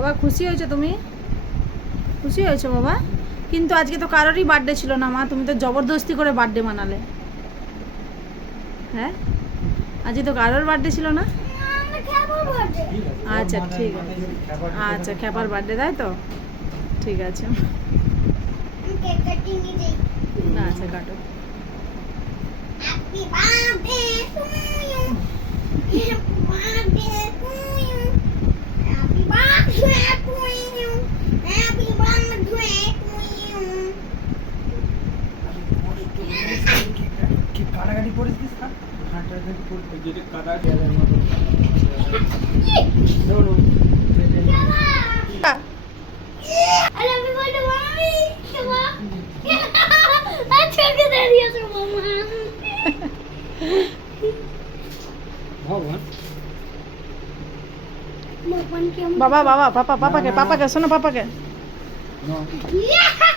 বাবা খুশি হয়েছো তুমি? খুশি হয়েছো বাবা? কিন্তু আজকে তো কারোরই বার্থডে ছিল না মা, তুমি তো জবরদস্তি করে বার্থডে মানালে। হ্যাঁ, আজকে তো কারোর বার্থডে ছিল না। আচ্ছা ঠিক আছে, আচ্ছা খ্যাপার বার্থডে তাই তো, ঠিক আছে। আচ্ছা কাটো। Happy birthday to you. Happy birthday to you. Happy birthday to you. Happy birthday to you. কি কাটাকাটি করেছিস না? কাটাকাটি করতে যেটা কাটা গেলের মতো। No no. I love you, my mommy. Come on. I took it at the other mama. ভগবান বাবা বাবা পাপাকে শোনো পাপাকে। No Yeah!